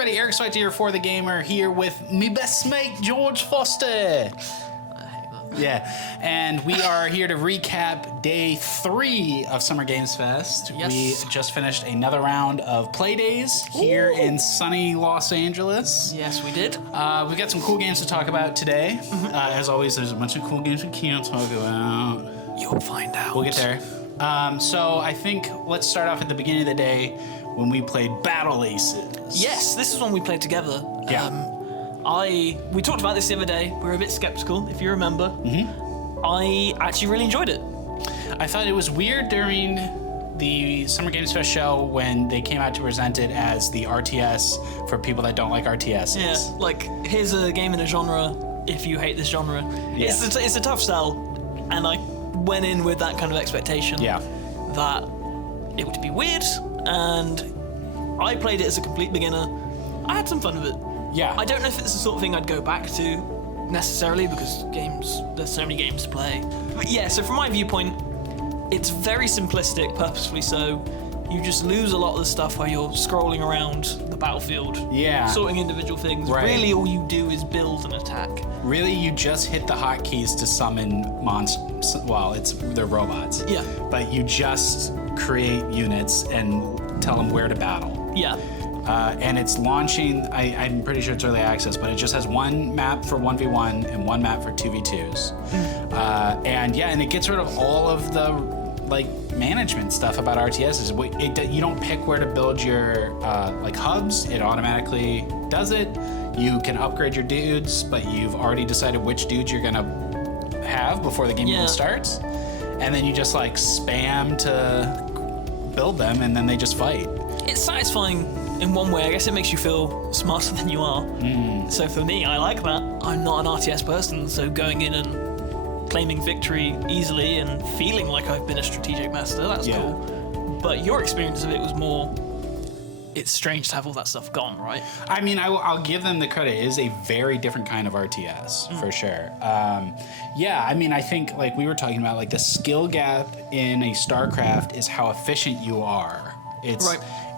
everybody, Eric Swite here for The Gamer, here with me best mate, George Foster. Yeah, and we are here to recap day 3 of Summer Games Fest. Yes. We just finished another round of play days here in sunny Los Angeles. Yes, we did. We've got some cool games to talk about today. As always, there's a bunch of cool games we can't talk about. You'll find out. We'll get there. So I think let's start off at the beginning of the day when we played Battle Aces. Yes, this is one we played together. Yeah. We talked about this the other day. We were a bit skeptical, if you remember. I actually really enjoyed it. I thought it was weird during the Summer Games Fest show when they came out to present it as the RTS for people that don't like RTSs. Yeah, like, here's a game in a genre if you hate this genre. Yeah. It's a tough sell, and I went in with that kind of expectation that it would be weird, and I played it as a complete beginner. I had some fun with it. Yeah. I don't know if it's the sort of thing I'd go back to necessarily because there's so many games to play. But yeah, so from my viewpoint, it's very simplistic, purposefully so. You just lose a lot of the stuff while you're scrolling around the battlefield, sorting individual things. Right. Really, all you do is build and attack. Really, you just hit the hotkeys to summon monsters. Well, they're robots. Yeah. But you just create units and tell them where to battle. Yeah. And it's launching, I'm pretty sure it's early access, but it just has one map for 1v1 and one map for 2v2s. And it gets rid of all of the management stuff about RTSs. You don't pick where to build your hubs. It automatically does it. You can upgrade your dudes, but you've already decided which dudes you're gonna have before the game even starts. And then you just spam to build them, and then they just fight. It's satisfying in one way. I guess it makes you feel smarter than you are. So for me, I like that. I'm not an RTS person, so going in and claiming victory easily and feeling like I've been a strategic master, that's cool. But your experience of it was more, it's strange to have all that stuff gone, right? I mean, I'll give them the credit. It is a very different kind of RTS, for sure. I think, we were talking about, the skill gap in a StarCraft is how efficient you are.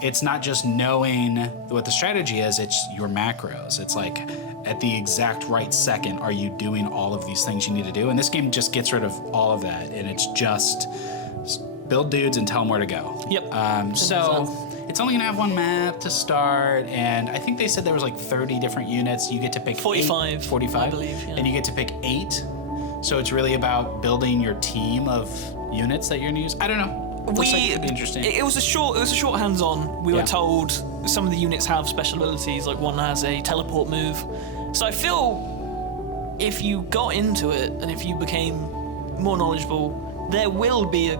It's not just knowing what the strategy is, it's your macros. It's at the exact right second, are you doing all of these things you need to do? And this game just gets rid of all of that, and it's just build dudes and tell them where to go. Yep. So it's only gonna have one map to start, and I think they said there was 30 different units. You get to pick 45, 45, I believe, yeah. And you get to pick 8. So it's really about building your team of units that you're gonna use. I don't know. Looks like it could be interesting. It was a short hands-on. We were told some of the units have special abilities, one has a teleport move. So I feel if you got into it and if you became more knowledgeable, there will be a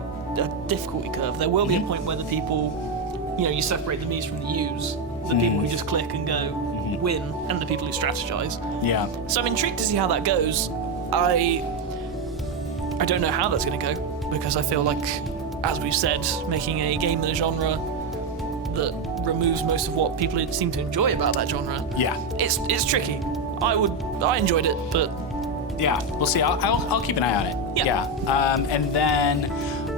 difficulty curve. There will be a point where the people, you separate the me's from the you's. The people who just click and go win, and the people who strategize. Yeah. So I'm intrigued to see how that goes. I don't know how that's going to go, because I feel like, as we've said, making a game in a genre that removes most of what people seem to enjoy about that genre. Yeah. It's tricky. I enjoyed it, but yeah, we'll see. I'll keep an eye on it. Yeah. And then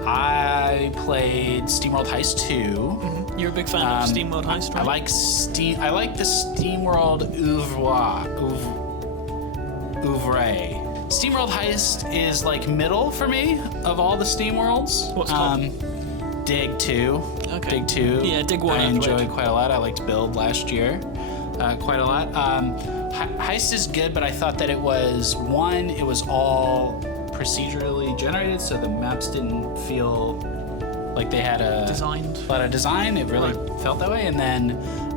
I played SteamWorld Heist 2. You're a big fan of SteamWorld Heist, right? I like the SteamWorld oeuvre. SteamWorld Heist is middle for me of all the SteamWorlds. What's called? Dig 2. Okay. Dig 2. Yeah, Dig 1. I enjoyed quite a lot. I liked Build last year quite a lot. Heist is good, but I thought that it was all procedurally generated, so the maps didn't feel like they had a lot of design. It really felt that way, and then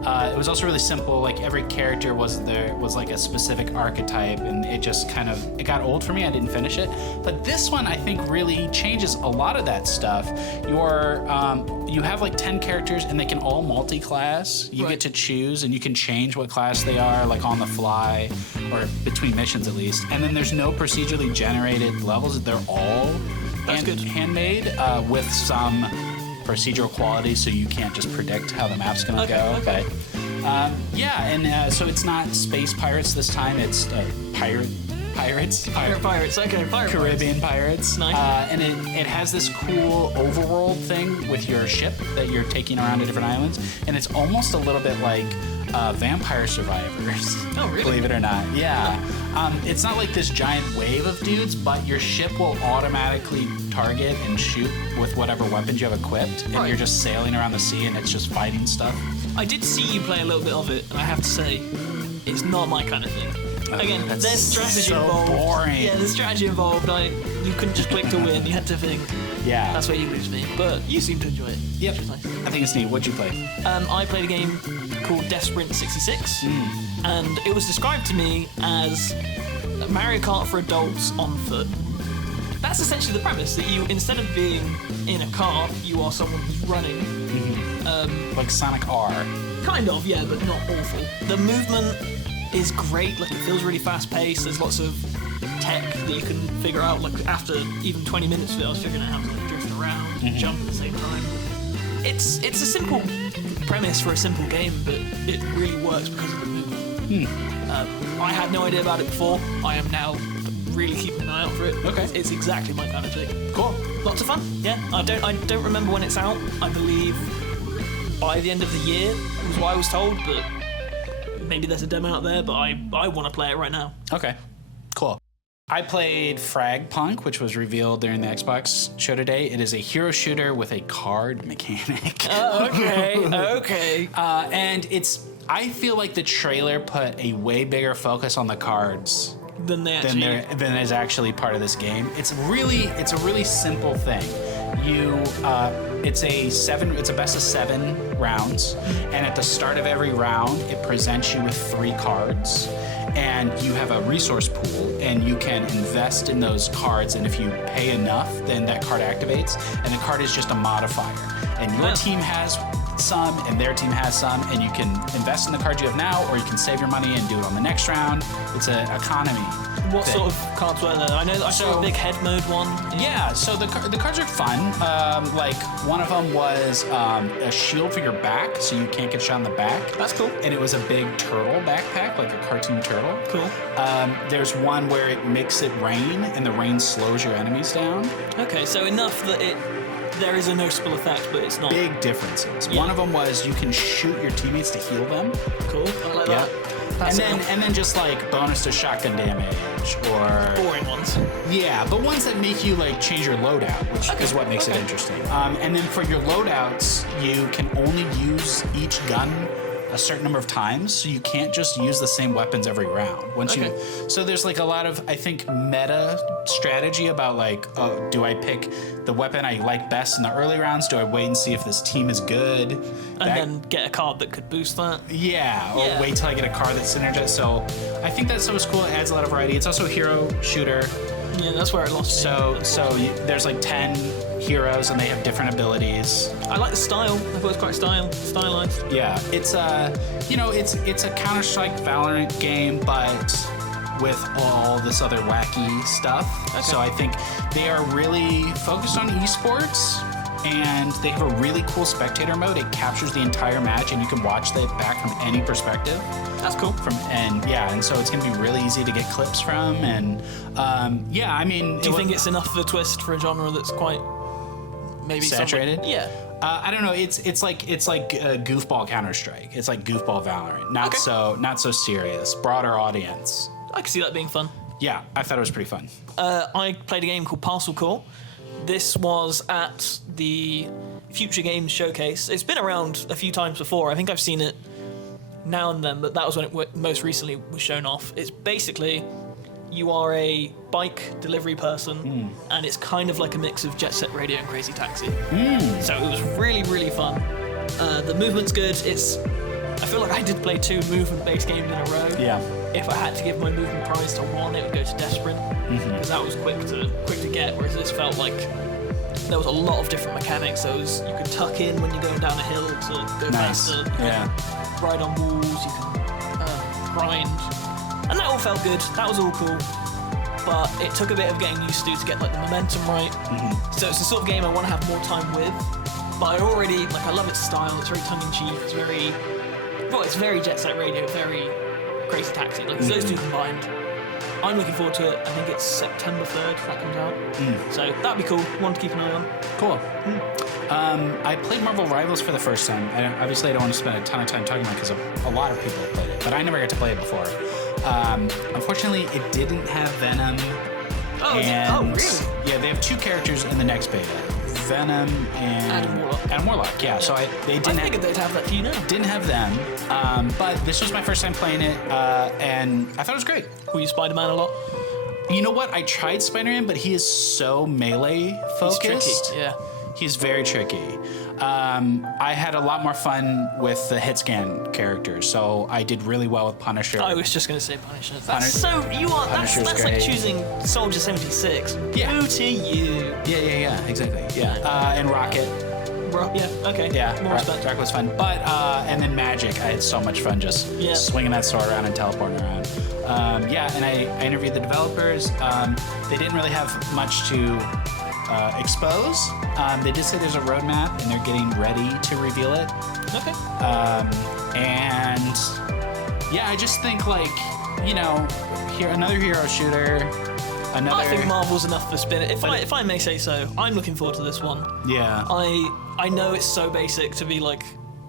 it was also really simple. Every character was a specific archetype, and it just it got old for me. I didn't finish it, but this one I think really changes a lot of that stuff. You have 10 characters, and they can all multi-class. You get to choose, and you can change what class they are on the fly, or between missions at least. And then there's no procedurally generated levels. They're all handmade with some procedural quality, so you can't just predict how the map's gonna go. But so it's not space pirates this time. It's pirate pirates. Pirates. Okay, pirate Caribbean pirates. Nice. And it has this cool overworld thing with your ship that you're taking around to different islands, and it's almost a little bit like Vampire Survivors. Oh, really? Believe it or not. Yeah. It's not like this giant wave of dudes, but your ship will automatically target and shoot with whatever weapons you have equipped, and Right. you're just sailing around the sea, and it's just fighting stuff. I did see you play a little bit of it, and I have to say, it's not my kind of thing. Again, That's there's strategy so involved. boring. Yeah, there's strategy involved. You couldn't just click to win. You had to think. Yeah. That's where you lose me. But you seem to enjoy it. Yep. Which is nice. I think it's neat. What'd you play? I played a game called Deathsprint 66, and it was described to me as Mario Kart for adults on foot. That's essentially the premise, that you, instead of being in a car, you are someone who's running. Like Sonic R. Kind of, yeah, but not awful. The movement is great, like it feels really fast-paced, there's lots of tech that you can figure out, like after even 20 minutes of it, I was figuring out how to like, drift around and jump at the same time. It's a simple premise for a simple game, but it really works because of the movement. I had no idea about it before. I am now really keeping an eye out for it. Okay. It's exactly my kind of thing. Cool. Lots of fun. Yeah. I don't remember when it's out. I believe by the end of the year was what I was told, but maybe there's a demo out there, but I want to play it right now. Okay. Cool. I played Fragpunk, which was revealed during the Xbox show today. It is a hero shooter with a card mechanic. Okay. And I feel like the trailer put a way bigger focus on the cards Than they actually... than is actually part of this game. It's a really simple thing. It's a best of 7 rounds, and at the start of every round, it presents you with 3 cards, and you have a resource pool, and you can invest in those cards, and if you pay enough, then that card activates, and the card is just a modifier. And your team has some, and their team has some, and you can invest in the cards you have now, or you can save your money and do it on the next round. It's an economy. What thing. sort of cards were there? I know that I saw a big head mode one. Yeah, so the cards are fun. Like one of them was a shield for your back, so you can't get shot in the back. That's cool. And it was a big turtle backpack, like a cartoon turtle. Cool. There's one where it makes it rain, and the rain slows your enemies down. Okay, so enough that there is a noticeable effect, but it's not... Big differences. Yeah. One of them was you can shoot your teammates to heal them. Cool. I like that. And then just like bonus to shotgun damage or Boring ones. yeah, but ones that make you like change your loadout, which is what makes it interesting. And then for your loadouts, you can only use each gun a certain number of times, so you can't just use the same weapons every round. So there's like a lot of, I think, meta strategy about like, do I pick the weapon I like best in the early rounds? Do I wait and see if this team is good? And then get a card that could boost that. Yeah, or wait till I get a card that's synergized. So I think that stuff is cool. It adds a lot of variety. It's also a hero shooter. Yeah, that's where it lost me. There's like 10 heroes and they have different abilities. I like the style. I thought it was quite stylized. Yeah, it's a Counter-Strike Valorant game, but with all this other wacky stuff. Okay. So I think they are really focused on esports, and they have a really cool spectator mode. It captures the entire match, and you can watch it back from any perspective. That's cool. And so it's gonna be really easy to get clips from. And I mean, Do you think it's enough of a twist for a genre that's quite maybe saturated? Yeah. I don't know. It's like goofball Counter-Strike. It's like goofball Valorant. Not so serious. Broader audience. I can see that being fun. Yeah, I thought it was pretty fun. I played a game called Parcel Corps. This was at the Future Games Showcase. It's been around a few times before. I think I've seen it now and then, but that was when it most recently was shown off. It's basically you are a bike delivery person, and it's kind of like a mix of Jet Set Radio and Crazy Taxi. So it was really, really fun. The movement's good. I feel like I did play 2 movement-based games in a row. Yeah. If I had to give my movement prize to one, it would go to Deathsprint, because that was quick to get, whereas this felt like there was a lot of different mechanics. So you could tuck in when you're going down a hill to go faster. You can ride on walls, you can grind. And that all felt good, that was all cool. But it took a bit of getting used to get like the momentum right. So it's the sort of game I want to have more time with. But I love its style, it's very tongue-in-cheek, it's very Jet Set Radio, very Crazy Taxi. Like those two combined, I'm looking forward to it. I think it's September 3rd that comes out. So that'd be cool. One to keep an eye on. Cool. I played Marvel Rivals for the first time. And obviously, I don't want to spend a ton of time talking about it because a lot of people have played it, but I never got to play it before. Unfortunately, it didn't have Venom. Oh, really? Yeah, they have 2 characters in the next beta. Venom and Adam Warlock. Yeah, so they didn't. I figured they'd have that for you now. Didn't have them, but this was my first time playing it, and I thought it was great. Were you Spider-Man a lot? You know what? I tried Spider-Man, but he is so melee focused. He's tricky. Yeah. He's very tricky. I had a lot more fun with the hit scan characters, so I did really well with Punisher. I was just going to say Punisher. That's that's like choosing Soldier 76. Yeah. Who to you? Yeah, exactly. Yeah. And Rocket. Yeah, okay. Yeah, More respect. Rocket was fun. But, and then Magic. I had so much fun just swinging that sword around and teleporting around. And I interviewed the developers. They didn't really have much to expose. They did say there's a roadmap and they're getting ready to reveal it. Okay. I just think another hero shooter. I think Marvel's enough for spin. If I may say so, I'm looking forward to this one. Yeah. I know it's so basic to be like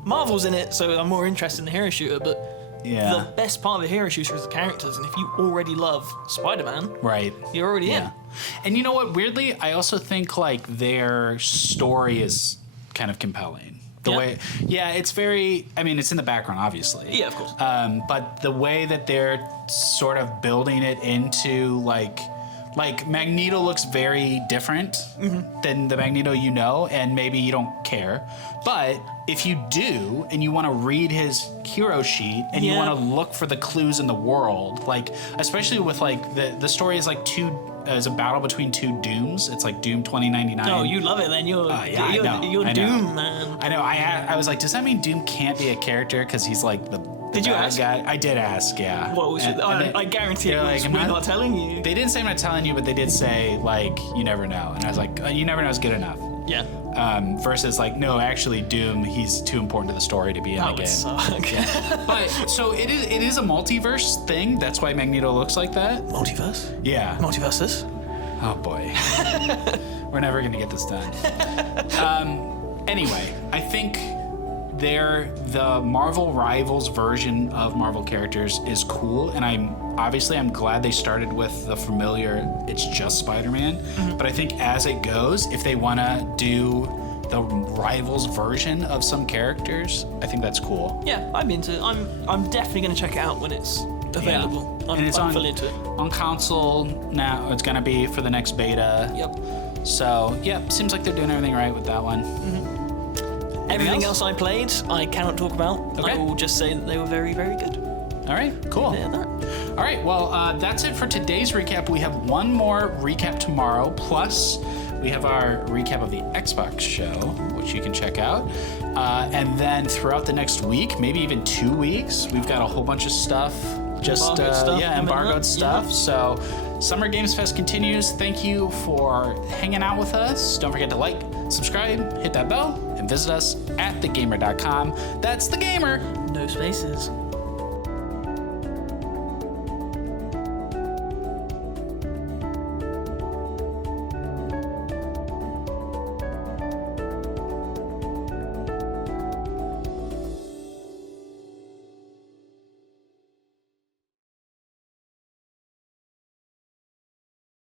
Marvel's in it, so I'm more interested in the hero shooter, but the best part of a hero shooter is the characters, and if you already love Spider-Man, right, you're already in. And you know what? Weirdly, I also think their story is kind of compelling. It's very. I mean, it's in the background, obviously. Yeah, of course. But the way that they're sort of building it into like Magneto looks very different than the Magneto you know, and maybe you don't care. But if you do, and you want to read his hero sheet, and you want to look for the clues in the world, especially with the story is is a battle between 2 Dooms. It's like Doom 2099. Oh, you love it then. You're Doom, man. I know. I was like, does that mean Doom can't be a character because he's like the Did you ask? Guy? I did ask, yeah. What was it? I guarantee it was we're not telling you. They didn't say I'm not telling you, but they did say you never know. And I was like, you never know is good enough. Yeah. Versus no, actually Doom, he's too important to the story to be in the game. Suck. Yeah. But so it is a multiverse thing. That's why Magneto looks like that. Multiverse? Yeah. Multiverses? Oh boy. We're never gonna get this done. Anyway, I think the Marvel Rivals version of Marvel characters is cool, and I'm glad they started with the familiar it's just Spider-Man. But I think as it goes, if they want to do the Rivals version of some characters, I think that's cool. Yeah, I'm into it. I'm definitely going to check it out when it's available. And it's I'm fully into it. On console now. It's going to be for the next beta. Yep. So, seems like they're doing everything right with that one. Everything else I played, I cannot talk about. Okay. I will just say that they were very, very good. All right, cool. All right, well, that's it for today's recap. We have one more recap tomorrow, plus we have our recap of the Xbox show, which you can check out. And then throughout the next week, maybe even 2 weeks, we've got a whole bunch of stuff. Embargoed stuff. Yeah. So Summer Games Fest continues. Thank you for hanging out with us. Don't forget to like, subscribe, hit that bell, and visit us at thegamer.com. That's The Gamer. No spaces.